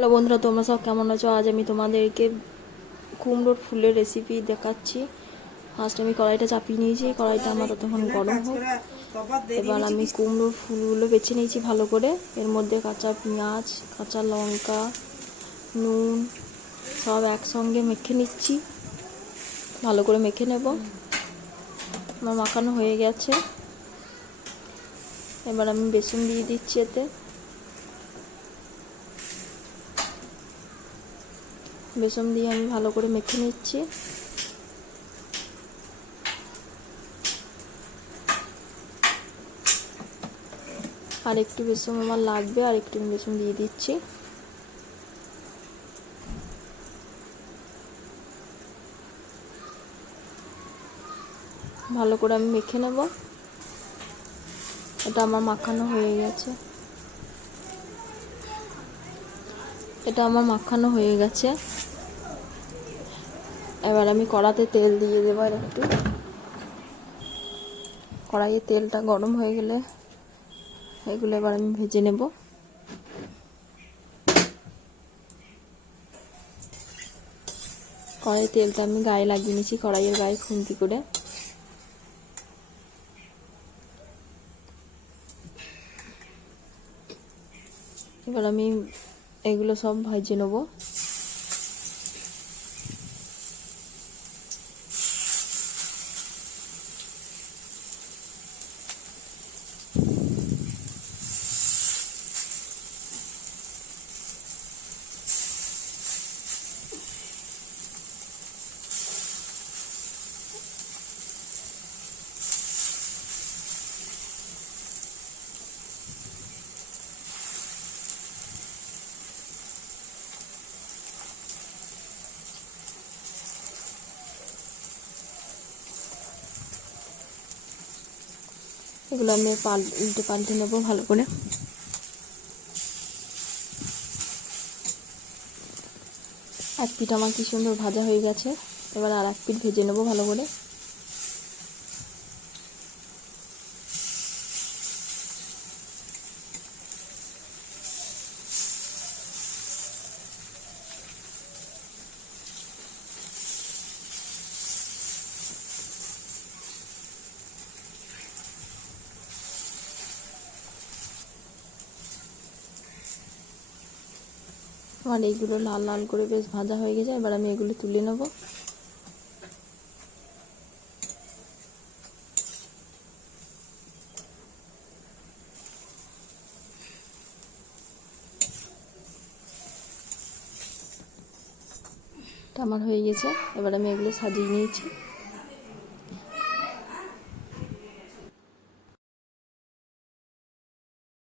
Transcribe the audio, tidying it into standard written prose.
Hello বন্ধুরা, তোমরা সব কেমন আছো? আজ আমি তোমাদেরকে কুমড়োর ফুলের রেসিপি দেখাচ্ছি। ফার্স্ট আমি কড়াইটা চাপিয়ে নিয়েছি, কড়াইটা আমার ততক্ষণ গরম হোক। এবার আমি কুমড়োর ফুলগুলো বেছে নিয়েছি ভালো করে। এর মধ্যে কাঁচা পেঁয়াজ, কাঁচা লঙ্কা, নুন সব একসঙ্গে মেখে নিচ্ছি, ভালো করে মেখে নেব। আমার মাখানো হয়ে গেছে। এবার আমি বেসন দিয়ে দিচ্ছি এতে। বেসন দিয়ে আমি ভালো করে মেখে নিচ্ছি। আর একটু বেসন আমার লাগবে, আর একটু বেসন দিয়ে দিচ্ছি। ভালো করে আমি মেখে নেব। এটা আমার মাখানো হয়ে গেছে। এবার আমি কড়াতে তেল দিয়ে দেবো। আর একটু কড়াইয়ে তেলটা গরম হয়ে গেলে এগুলো এবার আমি ভেজে নেব। কড়াইয়ের তেলটা আমি গায়ে লাগিয়ে নিয়েছি, কড়াইয়ের গায়ে খুন্তি করে। এবার আমি এগুলো সব ভেজে নেব। এগুলো আমি উল্টে পাল্টে নেবো ভালো করে। এক পিঠ আমার কি সুন্দর ভাজা হয়ে গেছে। এবার আর এক পিঠ ভেজে নেবো ভালো করে। আমার এইগুলো লাল লাল করে বেশ ভাজা হয়ে গেছে। এবার আমি এগুলো তুলে নেব। এটা আমার হয়ে গেছে। এবার আমি এগুলো সাজিয়ে নিয়েছি।